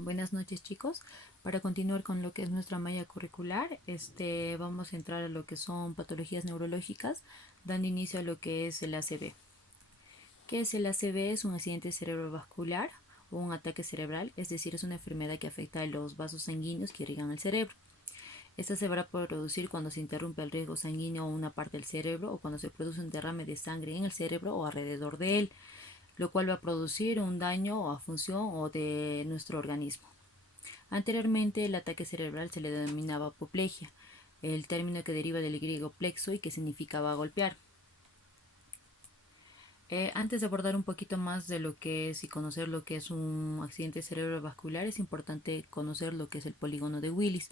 Buenas noches, chicos. Para continuar con lo que es nuestra malla curricular, vamos a entrar a lo que son patologías neurológicas, dando inicio a lo que es el ACV. ¿Qué es el ACV? Es un accidente cerebrovascular o un ataque cerebral, es decir, es una enfermedad que afecta a los vasos sanguíneos que irrigan el cerebro. Esta se va a producir cuando se interrumpe el riesgo sanguíneo o una parte del cerebro o cuando se produce un derrame de sangre en el cerebro o alrededor de él, lo cual va a producir un daño a función o de nuestro organismo. Anteriormente, el ataque cerebral se le denominaba apoplejía, el término que deriva del griego plexo y que significaba golpear. Antes de abordar un poquito más de lo que es y conocer lo que es un accidente cerebrovascular, es importante conocer lo que es el polígono de Willis.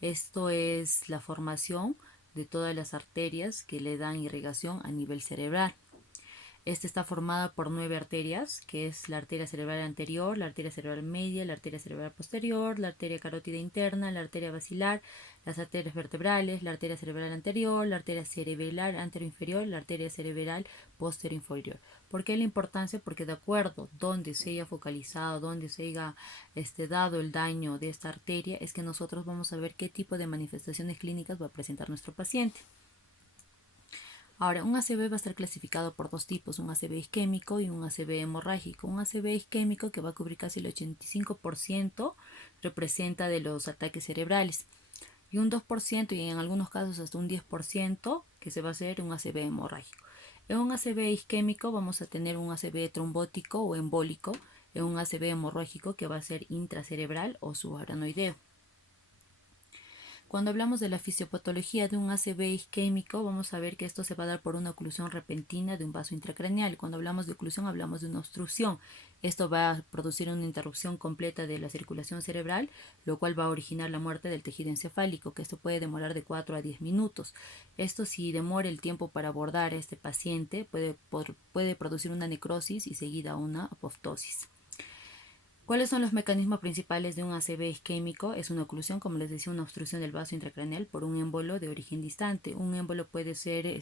Esto es la formación de todas las arterias que le dan irrigación a nivel cerebral. Esta está formada por 9 arterias, que es la arteria cerebral anterior, la arteria cerebral media, la arteria cerebral posterior, la arteria carótida interna, la arteria basilar, las arterias vertebrales, la arteria cerebral anterior, la arteria cerebral anteroinferior, la arteria cerebral posterior-inferior. ¿Por qué la importancia? Porque de acuerdo donde se haya focalizado, donde se haya dado el daño de esta arteria, es que nosotros vamos a ver qué tipo de manifestaciones clínicas va a presentar nuestro paciente. Ahora, un ACV va a estar clasificado por dos tipos, un ACV isquémico y un ACV hemorrágico. Un ACV isquémico, que va a cubrir casi el 85%, representa de los ataques cerebrales, y un 2% y en algunos casos hasta un 10% que se va a hacer un ACV hemorrágico. En un ACV isquémico vamos a tener un ACV trombótico o embólico, en un ACV hemorrágico que va a ser intracerebral o subaranoideo. Cuando hablamos de la fisiopatología de un ACV isquémico, vamos a ver que esto se va a dar por una oclusión repentina de un vaso intracraneal. Cuando hablamos de oclusión, hablamos de una obstrucción. Esto va a producir una interrupción completa de la circulación cerebral, lo cual va a originar la muerte del tejido encefálico, que esto puede demorar de 4 a 10 minutos. Esto, si demora el tiempo para abordar a este paciente, puede producir una necrosis y seguida una apoptosis. ¿Cuáles son los mecanismos principales de un ACV isquémico? Es una oclusión, como les decía, una obstrucción del vaso intracraneal por un émbolo de origen distante. Un émbolo puede ser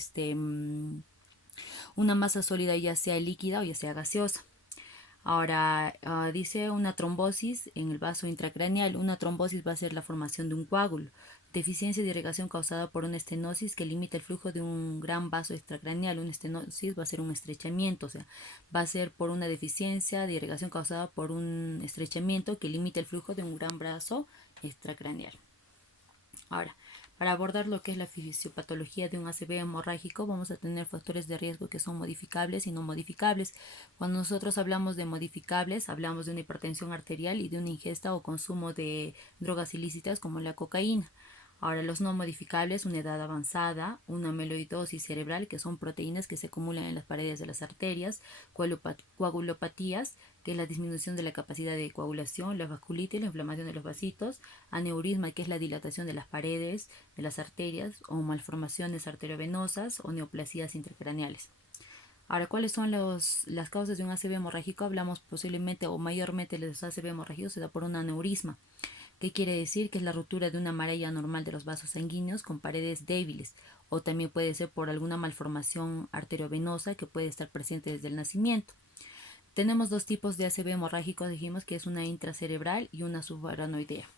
una masa sólida, ya sea líquida o ya sea gaseosa. Ahora, dice una trombosis en el vaso intracraneal. Una trombosis va a ser la formación de un coágulo. Deficiencia de irrigación causada por una estenosis que limita el flujo de un gran vaso extracraneal. Una estenosis va a ser un estrechamiento, o sea, va a ser por una deficiencia de irrigación causada por un estrechamiento que limita el flujo de un gran vaso extracraneal. Ahora, para abordar lo que es la fisiopatología de un ACV hemorrágico, vamos a tener factores de riesgo que son modificables y no modificables. Cuando nosotros hablamos de modificables, hablamos de una hipertensión arterial y de una ingesta o consumo de drogas ilícitas como la cocaína. Ahora, los no modificables, una edad avanzada, una amiloidosis cerebral, que son proteínas que se acumulan en las paredes de las arterias, coagulopatías, que es la disminución de la capacidad de coagulación, la vasculitis, la inflamación de los vasitos, aneurisma, que es la dilatación de las paredes de las arterias, o malformaciones arteriovenosas o neoplasias intracraneales. Ahora, ¿cuáles son las causas de un ACV hemorrágico? Hablamos posiblemente o mayormente de los ACV hemorrágicos se da por un aneurisma. ¿Qué quiere decir? Que es la ruptura de una malla normal de los vasos sanguíneos con paredes débiles, o también puede ser por alguna malformación arteriovenosa que puede estar presente desde el nacimiento. Tenemos dos tipos de ACV hemorrágico, dijimos que es una intracerebral y una subaranoidea.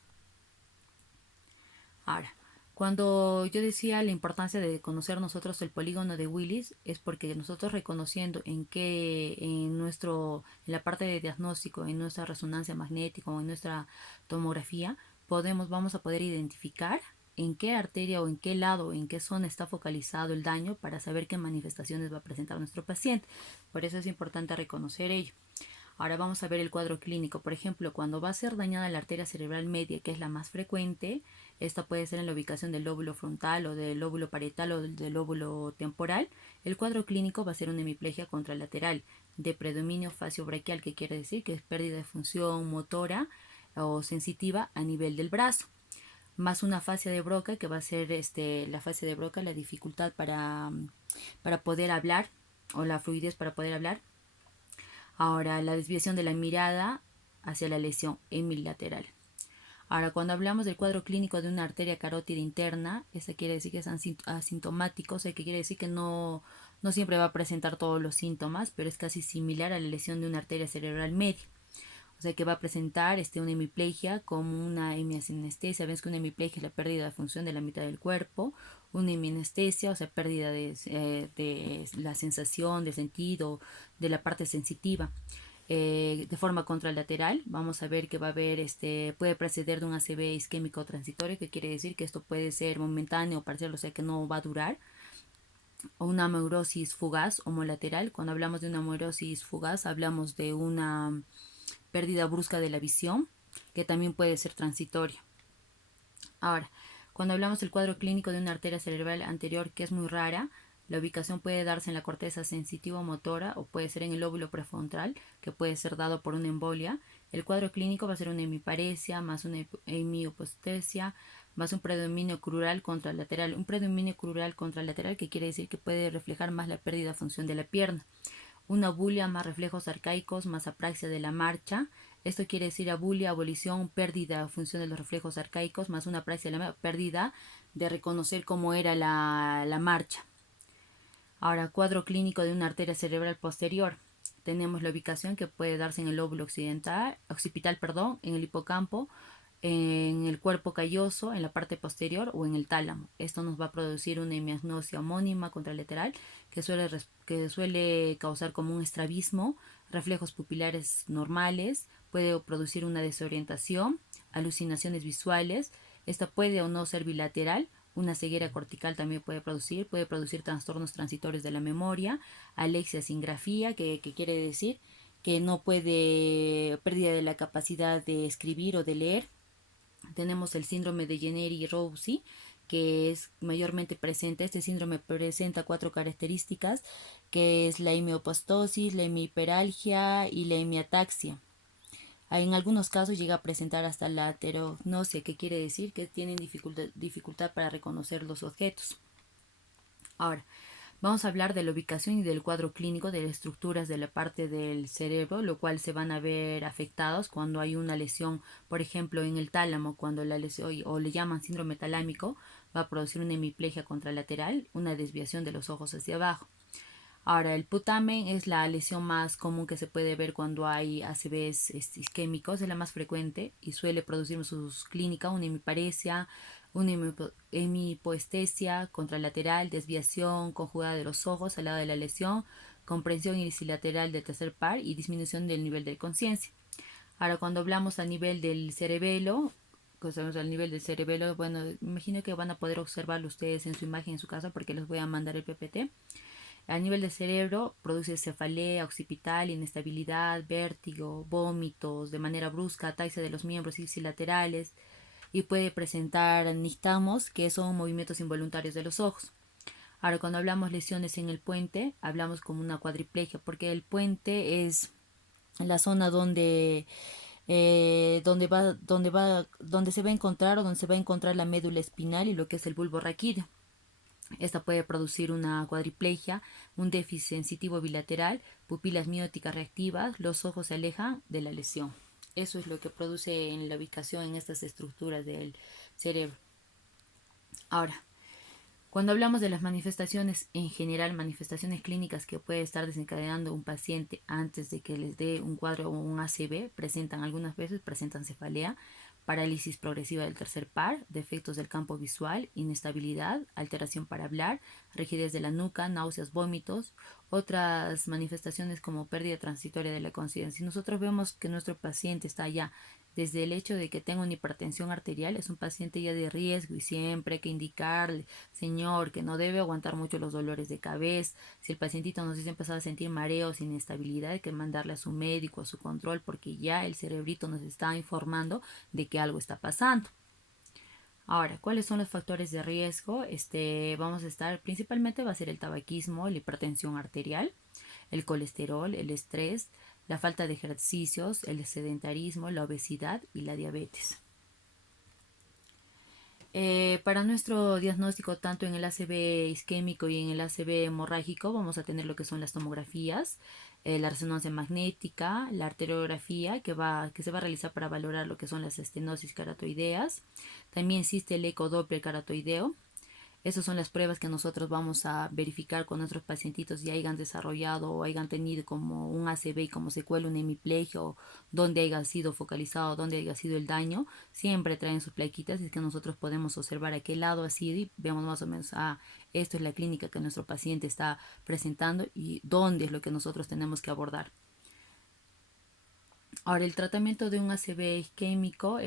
Ahora, cuando yo decía la importancia de conocer nosotros el polígono de Willis, es porque nosotros reconociendo en la parte de diagnóstico, en nuestra resonancia magnética o en nuestra tomografía, vamos a poder identificar en qué arteria o en qué lado o en qué zona está focalizado el daño para saber qué manifestaciones va a presentar nuestro paciente. Por eso es importante reconocer ello. Ahora vamos a ver el cuadro clínico. Por ejemplo, cuando va a ser dañada la arteria cerebral media, que es la más frecuente, esta puede ser en la ubicación del lóbulo frontal o del lóbulo parietal o del lóbulo temporal. El cuadro clínico va a ser una hemiplegia contralateral de predominio facio-braquial, que quiere decir que es pérdida de función motora o sensitiva a nivel del brazo, más una fascia de Broca, que va a ser la fascia de Broca, la dificultad para poder hablar o la fluidez para poder hablar. Ahora, la desviación de la mirada hacia la lesión hemilateral. Ahora, cuando hablamos del cuadro clínico de una arteria carótida interna, eso quiere decir que es asintomático, o sea, que quiere decir que no siempre va a presentar todos los síntomas, pero es casi similar a la lesión de una arteria cerebral media. O sea que va a presentar una hemiplegia como una hemianestesia. Ves que una hemiplegia es la pérdida de función de la mitad del cuerpo, una hemianestesia, o sea, pérdida de la sensación, del sentido, de la parte sensitiva. De forma contralateral, vamos a ver que va a haber, puede preceder de un ACV isquémico transitorio, que quiere decir que esto puede ser momentáneo o parcial, o sea que no va a durar, o una amaurosis fugaz homolateral. Cuando hablamos de una amaurosis fugaz, hablamos de una pérdida brusca de la visión, que también puede ser transitoria. Ahora, cuando hablamos del cuadro clínico de una arteria cerebral anterior, que es muy rara, la ubicación puede darse en la corteza sensitivo-motora o puede ser en el lóbulo prefrontal, que puede ser dado por una embolia. El cuadro clínico va a ser una hemiparesia, más una hemiopostesia, más un predominio crural contralateral. Un predominio crural contralateral que quiere decir que puede reflejar más la pérdida de función de la pierna. Una abulia más reflejos arcaicos más apraxia de la marcha. Esto quiere decir abulia, abolición, pérdida, función de los reflejos arcaicos, más una apraxia de la pérdida de reconocer cómo era la marcha. Ahora, cuadro clínico de una arteria cerebral posterior. Tenemos la ubicación que puede darse en el lóbulo occipital, en el hipocampo, en el cuerpo calloso, en la parte posterior o en el tálamo. Esto nos va a producir una hemiagnosia homónima contralateral que suele causar como un estrabismo, reflejos pupilares normales, puede producir una desorientación, alucinaciones visuales. Esta puede o no ser bilateral. Una ceguera cortical también puede producir trastornos transitorios de la memoria, alexia sin grafía, que quiere decir que no puede, pérdida de la capacidad de escribir o de leer. Tenemos el síndrome de Yenneri-Roussy, que es mayormente presente. Este síndrome presenta 4 características, que es la hemiopastosis, la hemihiperalgia y la hemiataxia. En algunos casos llega a presentar hasta la aterognosia, que quiere decir que tienen dificultad para reconocer los objetos. Ahora, vamos a hablar de la ubicación y del cuadro clínico de las estructuras de la parte del cerebro, lo cual se van a ver afectados cuando hay una lesión, por ejemplo, en el tálamo, cuando la lesión, o le llaman síndrome talámico, va a producir una hemiplegia contralateral, una desviación de los ojos hacia abajo. Ahora, el putamen es la lesión más común que se puede ver cuando hay ACVs isquémicos, es la más frecuente y suele producir en sus clínicas una hemiparesia, una hemipoestesia contralateral, desviación conjugada de los ojos al lado de la lesión, comprensión ipsilateral del tercer par y disminución del nivel de conciencia. Ahora, cuando hablamos a nivel del cerebelo, al nivel del cerebelo, bueno, imagino que van a poder observarlo ustedes en su imagen en su casa porque les voy a mandar el PPT. A nivel del cerebro produce cefalea occipital, inestabilidad, vértigo, vómitos de manera brusca, ataxia de los miembros ipsilaterales y puede presentar nistagmos, que son movimientos involuntarios de los ojos. Ahora, cuando hablamos lesiones en el puente, hablamos como una cuadriplegia, porque el puente es la zona donde se va a encontrar o donde se va a encontrar la médula espinal y lo que es el bulbo raquídeo. Esta puede producir una cuadriplegia, un déficit sensitivo bilateral, pupilas mióticas reactivas, los ojos se alejan de la lesión. Eso es lo que produce en la ubicación en estas estructuras del cerebro. Ahora, cuando hablamos de las manifestaciones en general, manifestaciones clínicas que puede estar desencadenando un paciente antes de que les dé un cuadro o un ACV, algunas veces presentan cefalea, parálisis progresiva del tercer par, defectos del campo visual, inestabilidad, alteración para hablar, rigidez de la nuca, náuseas, vómitos, otras manifestaciones como pérdida transitoria de la conciencia. Si nosotros vemos que nuestro paciente está ya desde el hecho de que tenga una hipertensión arterial, es un paciente ya de riesgo y siempre hay que indicarle, señor, que no debe aguantar mucho los dolores de cabeza. Si el pacientito nos dice empezar a sentir mareos, inestabilidad, hay que mandarle a su médico, a su control, porque ya el cerebrito nos está informando de que algo está pasando. Ahora, ¿cuáles son los factores de riesgo? Principalmente va a ser el tabaquismo, la hipertensión arterial, el colesterol, el estrés, la falta de ejercicios, el sedentarismo, la obesidad y la diabetes. Para nuestro diagnóstico, tanto en el ACV isquémico y en el ACV hemorrágico, vamos a tener lo que son las tomografías, la resonancia magnética, la arteriografía que se va a realizar para valorar lo que son las estenosis caratoideas. También existe el ecodoppler caratoideo. Esas son las pruebas que nosotros vamos a verificar con nuestros pacientitos ya hayan desarrollado o hayan tenido como un ACV y como secuela un hemiplegia o donde haya sido focalizado, donde haya sido el daño. Siempre traen sus plaquitas y es que nosotros podemos observar a qué lado ha sido y vemos más o menos, esto es la clínica que nuestro paciente está presentando y dónde es lo que nosotros tenemos que abordar. Ahora, el tratamiento de un ACV isquémico,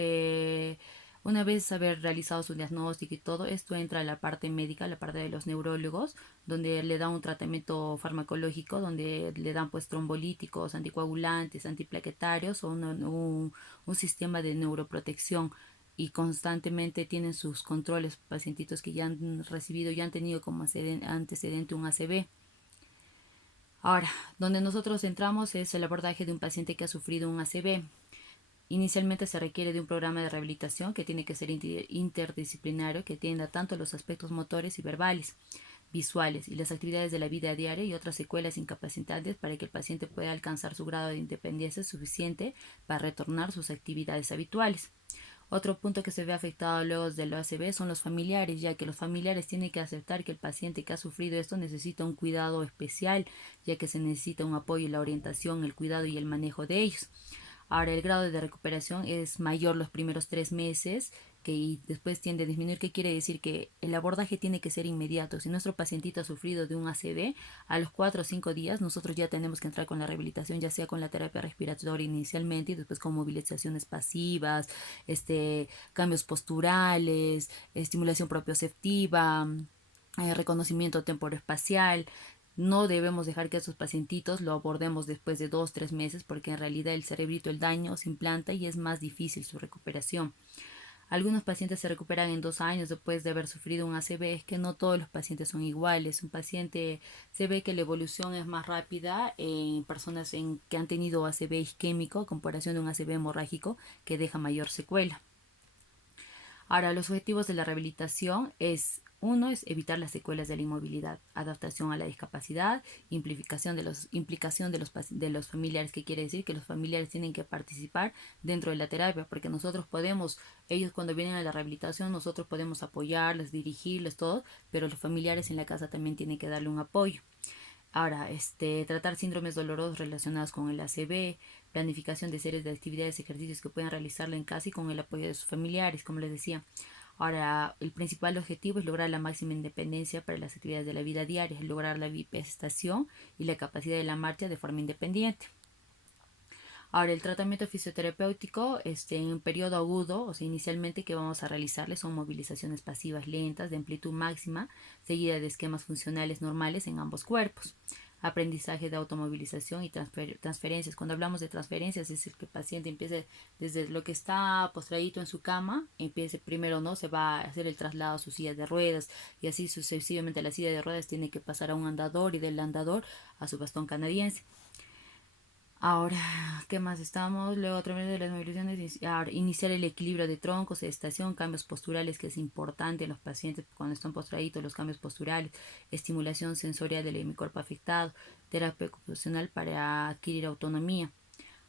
una vez haber realizado su diagnóstico y todo, esto entra a la parte médica, la parte de los neurólogos, donde le dan un tratamiento farmacológico, donde le dan pues trombolíticos, anticoagulantes, antiplaquetarios o un sistema de neuroprotección y constantemente tienen sus controles pacientitos que ya han recibido, ya han tenido como antecedente un ACV. Ahora, donde nosotros entramos es el abordaje de un paciente que ha sufrido un ACV. Inicialmente se requiere de un programa de rehabilitación que tiene que ser interdisciplinario, que atienda tanto los aspectos motores y verbales, visuales y las actividades de la vida diaria y otras secuelas incapacitantes para que el paciente pueda alcanzar su grado de independencia suficiente para retornar a sus actividades habituales. Otro punto que se ve afectado luego del ACV son los familiares, ya que los familiares tienen que aceptar que el paciente que ha sufrido esto necesita un cuidado especial, ya que se necesita un apoyo y la orientación, el cuidado y el manejo de ellos. Ahora, el grado de recuperación es mayor los primeros 3 meses, que después tiende a disminuir. ¿Qué quiere decir? Que el abordaje tiene que ser inmediato. Si nuestro pacientito ha sufrido de un ACV, a los 4 o 5 días nosotros ya tenemos que entrar con la rehabilitación, ya sea con la terapia respiratoria inicialmente y después con movilizaciones pasivas, cambios posturales, estimulación propioceptiva, reconocimiento temporoespacial. No debemos dejar que a esos pacientitos lo abordemos después de 2 o 3 meses porque en realidad el cerebrito, el daño se implanta y es más difícil su recuperación. Algunos pacientes se recuperan en 2 años después de haber sufrido un ACV. Es que no todos los pacientes son iguales. Un paciente se ve que la evolución es más rápida en personas que han tenido ACV isquémico a comparación de un ACV hemorrágico que deja mayor secuela. Ahora, los objetivos de la rehabilitación uno es evitar las secuelas de la inmovilidad, adaptación a la discapacidad, implicación de los familiares, que quiere decir que los familiares tienen que participar dentro de la terapia, porque ellos cuando vienen a la rehabilitación, nosotros podemos apoyarles, dirigirles, todo, pero los familiares en la casa también tienen que darle un apoyo. Ahora, tratar síndromes dolorosos relacionados con el ACV, planificación de series de actividades y ejercicios que puedan realizarlo en casa y con el apoyo de sus familiares, como les decía. Ahora, el principal objetivo es lograr la máxima independencia para las actividades de la vida diaria, lograr la bipestación y la capacidad de la marcha de forma independiente. Ahora, el tratamiento fisioterapéutico, en un periodo agudo, o sea, inicialmente que vamos a realizarle son movilizaciones pasivas lentas de amplitud máxima, seguida de esquemas funcionales normales en ambos cuerpos. Aprendizaje de automovilización y transferencias. Cuando hablamos de transferencias, es el que el paciente empiece desde lo que está postradito en su cama, empiece primero, ¿no? Se va a hacer el traslado a su silla de ruedas y así sucesivamente la silla de ruedas tiene que pasar a un andador y del andador a su bastón canadiense. Ahora, ¿qué más estamos? Luego, a través de las movilizaciones, ahora, iniciar el equilibrio de troncos, estación, cambios posturales, que es importante en los pacientes cuando están postraditos, los cambios posturales, estimulación sensorial del hemicuerpo afectado, terapia ocupacional para adquirir autonomía.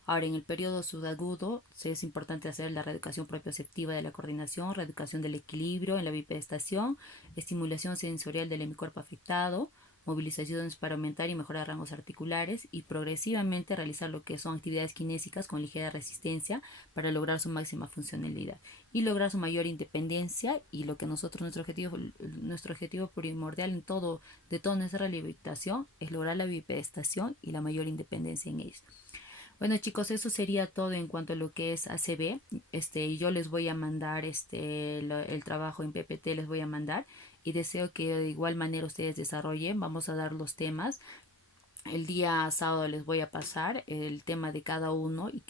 Ahora, en el periodo subagudo, es importante hacer la reeducación propioceptiva de la coordinación, reeducación del equilibrio en la bipedestación, estimulación sensorial del hemicuerpo afectado, movilizaciones para aumentar y mejorar rangos articulares y progresivamente realizar lo que son actividades kinésicas con ligera resistencia para lograr su máxima funcionalidad y lograr su mayor independencia y lo que nuestro objetivo primordial de toda nuestra rehabilitación es lograr la bipedestación y la mayor independencia en ellos. Bueno, chicos, eso sería todo en cuanto a lo que es ACB. Yo les voy a mandar el trabajo en PPT, les voy a mandar y deseo que de igual manera ustedes desarrollen. Vamos a dar los temas. El día sábado les voy a pasar el tema de cada uno y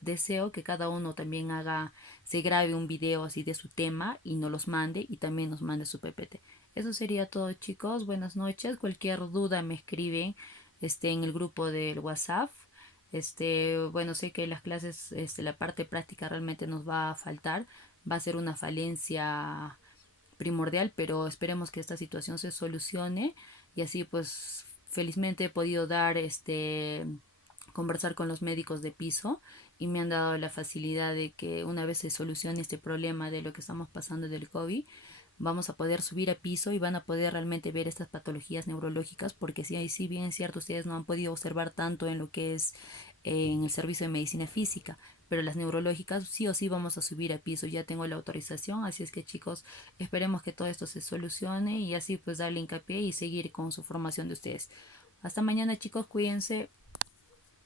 deseo que cada uno también se grabe un video así de su tema y nos los mande y también nos mande su PPT. Eso sería todo, chicos. Buenas noches. Cualquier duda me escriben en el grupo del WhatsApp. Bueno, sé que las clases, la parte práctica realmente nos va a faltar, va a ser una falencia primordial, pero esperemos que esta situación se solucione y así pues felizmente he podido conversar con los médicos de piso y me han dado la facilidad de que una vez se solucione este problema de lo que estamos pasando del COVID, vamos a poder subir a piso y van a poder realmente ver estas patologías neurológicas, porque si bien es cierto, ustedes no han podido observar tanto en lo que es en el servicio de medicina física, pero las neurológicas sí o sí vamos a subir a piso. Ya tengo la autorización, así es que chicos, esperemos que todo esto se solucione y así pues darle hincapié y seguir con su formación de ustedes. Hasta mañana chicos, cuídense.